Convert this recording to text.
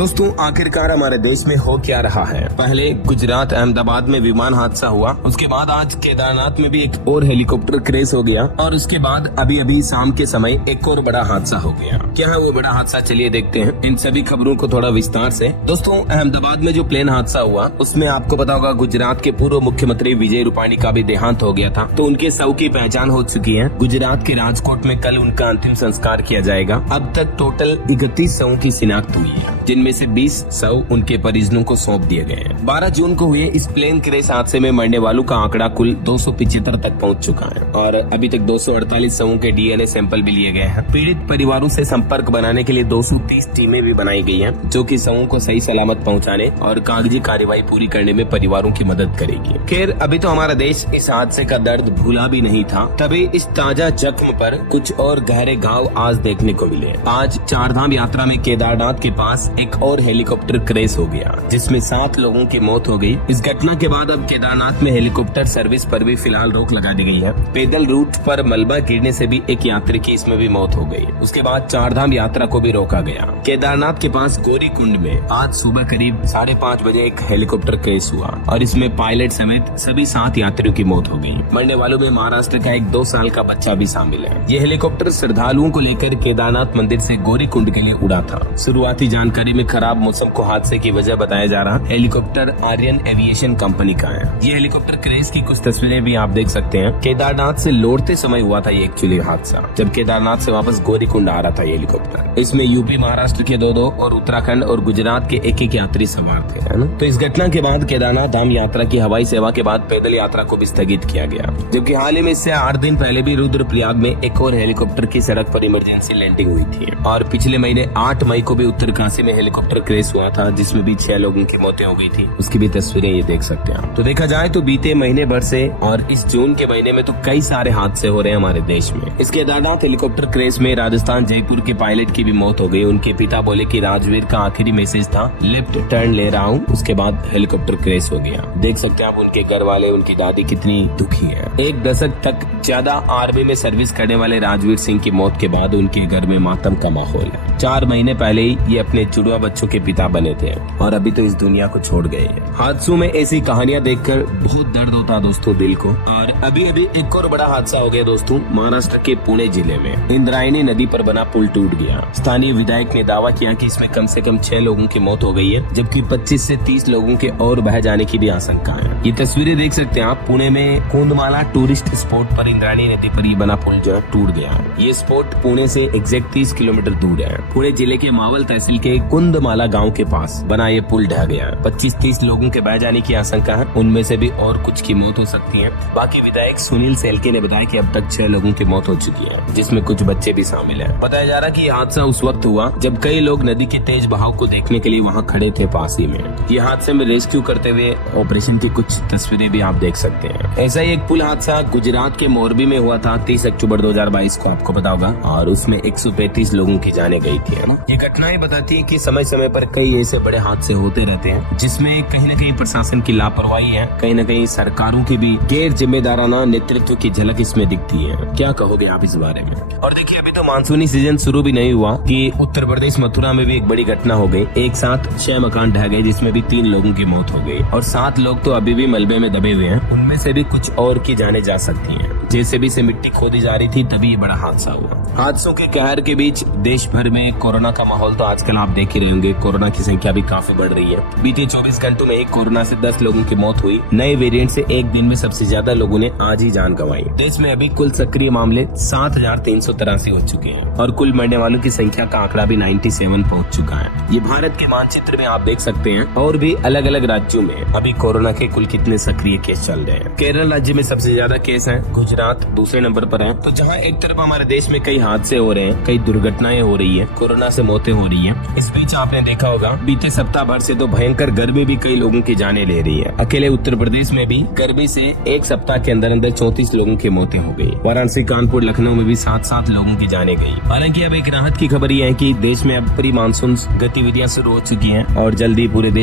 दोस्तों आखिरकार हमारे देश में हो क्या रहा है। पहले गुजरात अहमदाबाद में विमान हादसा हुआ, उसके बाद आज केदारनाथ में भी एक और हेलीकॉप्टर क्रैश हो गया और उसके बाद अभी अभी शाम के समय एक और बड़ा हादसा हो गया। क्या है वो बड़ा हादसा, चलिए देखते हैं इन सभी खबरों को थोड़ा विस्तार से। दोस्तों अहमदाबाद में जो प्लेन हादसा हुआ उसमें आपको पता होगा गुजरात के पूर्व मुख्यमंत्री विजय रूपाणी का भी देहांत हो गया था, तो उनके शव की पहचान हो चुकी है। गुजरात के राजकोट में कल उनका अंतिम संस्कार किया जाएगा। अब तक टोटल 31 शवों की शिनाख्त हुई है, जिनमें से 20 शव उनके परिजनों को सौंप दिए गए हैं। 12 जून को हुए इस प्लेन क्रैश हादसे में मरने वालों का आंकड़ा कुल 275 तक पहुंच चुका है और अभी तक 248 शवों के डीएनए सैंपल भी लिए गए हैं। पीड़ित परिवारों से संपर्क बनाने के लिए 230 टीमें भी बनाई गई हैं, जो कि शवों को सही सलामत पहुंचाने और कागजी कार्यवाही पूरी करने में परिवारों की मदद करेगी। खैर अभी तो हमारा देश इस हादसे का दर्द भूला भी नहीं था, तभी इस ताजा जख्म पर कुछ और गहरे घाव आज देखने को मिले। आज चारधाम यात्रा में केदारनाथ के पास एक और हेलीकॉप्टर क्रैश हो गया, जिसमें 7 लोगों की मौत हो गई। इस घटना के बाद अब केदारनाथ में हेलीकॉप्टर सर्विस पर भी फिलहाल रोक लगा दी गई है। पैदल रूट पर मलबा गिरने से भी एक यात्री की इसमें भी मौत हो गई। उसके बाद चारधाम यात्रा को भी रोका गया। केदारनाथ के पास गौरी कुंड में आज सुबह करीब 5:30 बजे एक हेलीकॉप्टर क्रैश हुआ और इसमें पायलट समेत सभी 7 यात्रियों की मौत हो गई। मरने वालों में महाराष्ट्र का एक 2 साल का बच्चा भी शामिल है। ये हेलीकॉप्टर श्रद्धालुओं को लेकर केदारनाथ मंदिर से गौरी कुंड के लिए उड़ा था। शुरुआती जानकारी में खराब मौसम को हादसे की वजह बताया जा रहा। हेलीकॉप्टर आर्यन एविएशन कंपनी का है। ये हेलीकॉप्टर क्रैश की कुछ तस्वीरें भी आप देख सकते हैं। केदारनाथ से लौटते समय हुआ था ये एक्चुअली हादसा, जब केदारनाथ से वापस गौरी कुंड आ रहा था ये हेलीकॉप्टर। इसमें यूपी महाराष्ट्र के 2 और उत्तराखंड और गुजरात के 1 यात्री सवार थे, है ना। तो इस घटना के बाद केदारनाथ धाम यात्रा की हवाई सेवा के बाद पैदल यात्रा को भी स्थगित किया गया, जबकि हाल ही में इससे 8 दिन पहले भी रुद्रप्रयाग में एक और हेलीकॉप्टर की सड़क पर इमरजेंसी लैंडिंग हुई थी और पिछले महीने 8 मई को भी उत्तरकाशी में हेलीकॉप्टर क्रैश हुआ था, जिसमें भी 6 लोगों की मौतें हो गई थी। उसकी भी तस्वीरें ये देख सकते हैं। तो देखा जाए तो बीते महीने भर से और इस जून के महीने में तो कई सारे हादसे हो रहे हैं हमारे देश में। इस केदारनाथ हेलीकॉप्टर क्रैश में राजस्थान जयपुर के पायलट की भी मौत हो गई। उनके पिता बोले कि राजवीर का आखिरी मैसेज था लेफ्ट टर्न ले रहा हूँ, उसके बाद हेलीकॉप्टर क्रैश हो गया। देख सकते हैं आप उनके घर वाले, उनकी दादी कितनी दुखी है। 1 दशक तक ज्यादा आर्मी में सर्विस करने वाले राजवीर सिंह की मौत के बाद उनके घर में मातम का माहौल है। 4 महीने पहले ही ये अपने जुड़वा बच्चों के पिता बने थे और अभी तो इस दुनिया को छोड़ गए हैं। हादसों में ऐसी कहानियां देखकर बहुत दर्द होता है दोस्तों दिल को। और अभी अभी एक और बड़ा हादसा हो गया दोस्तों, महाराष्ट्र के पुणे जिले में इंद्रायणी नदी पर बना पुल टूट गया। स्थानीय विधायक ने दावा किया कि इसमें कम से कम 6 लोगों की मौत हो गई है, जबकि 25 से 30 लोगों के और बह जाने की भी आशंका है। ये तस्वीरें देख सकते हैं आप, पुणे में कुंदमाला टूरिस्ट स्पॉट पर इंद्रायणी नदी पर ये बना पुल जो है टूट गया। ये स्पॉट पुणे से एग्जैक्ट 30 किलोमीटर दूर है। पुणे जिले के मावल तहसील के कुंदमाला गाँव के पास बना ये पुल ढह गया। 25-30 लोगों के बह जाने की आशंका है, उनमें से भी और कुछ की मौत हो सकती है। बाकी विधायक सुनील सेल्के ने बताया कि अब तक 6 लोगों की मौत हो चुकी है, जिसमें कुछ बच्चे भी शामिल हैं। बताया जा रहा कि ये हादसा उस वक्त हुआ जब कई लोग नदी के तेज बहाव को देखने के लिए वहां खड़े थे पास ही में। ये हादसे में रेस्क्यू करते हुए ऑपरेशन की कुछ तस्वीरें भी आप देख सकते हैं। ऐसा ही एक पुल हादसा गुजरात के मोरबी में हुआ था 30 अक्टूबर 2022 को, आपको पता होगा, और उसमें 135 लोगों की जाने गई थी, है ना। ये घटनाएं बताती है कि समय समय पर कई ऐसे बड़े हादसे होते रहते हैं, जिसमें कहीं न कहीं प्रशासन की लापरवाही है, कहीं न कहीं सरकारों की भी गैर जिम्मेदाराना नेतृत्व की झलक इसमें दिखती है। क्या कहोगे आप इस बारे में? और देखिए अभी तो मानसूनी सीजन शुरू भी नहीं हुआ कि उत्तर प्रदेश मथुरा में भी एक बड़ी घटना हो गई। एक साथ 6 मकान ढह गए, जिसमें भी 3 लोगों की मौत हो गई और 7 लोग तो अभी भी मलबे में दबे हुए हैं। उनमें से भी कुछ और की जाने जा सकती हैं। जैसे भी से मिट्टी खोदी जा रही थी तभी ये बड़ा हादसा हुआ। हादसों के कहर के बीच देश भर में कोरोना का माहौल तो आजकल आप देख ही रहे होंगे। कोरोना की संख्या भी काफी बढ़ रही है। बीते 24 घंटों में कोरोना से 10 लोगों की मौत हुई। नए वेरिएंट से एक दिन में सबसे ज्यादा लोगों ने आज ही जान गंवाई। देश में अभी कुल सक्रिय मामले 7,383 हो चुके हैं और कुल मरने वालों की संख्या का आंकड़ा भी 97 पहुंच चुका है। ये भारत के मानचित्र में आप देख सकते हैं। और भी अलग अलग राज्यों में अभी कोरोना के कुल कितने सक्रिय केस चल रहे हैं। केरल राज्य में सबसे ज्यादा केस हैं, गुजरात दूसरे नंबर पर है। तो जहाँ एक तरफ हमारे देश में कई हादसे हो रहे हैं, कई दुर्घटनाएं हो रही है, कोरोना से मौतें हो रही है, इस बीच आपने देखा होगा बीते सप्ताह भर से तो भयंकर गर्मी भी कई लोगों की जाने ले रही है। अकेले उत्तर प्रदेश में भी गर्मी से एक सप्ताह के अंदर अंदर 34 लोगों की मौतें हो गई। वाराणसी, कानपुर, लखनऊ में भी 7-7 लोगों की जाने गई। हालांकि अब एक राहत की खबर यह है कि देश में अब प्री मानसून गतिविधियां शुरू हो चुकी हैं और जल्दी पूरे देश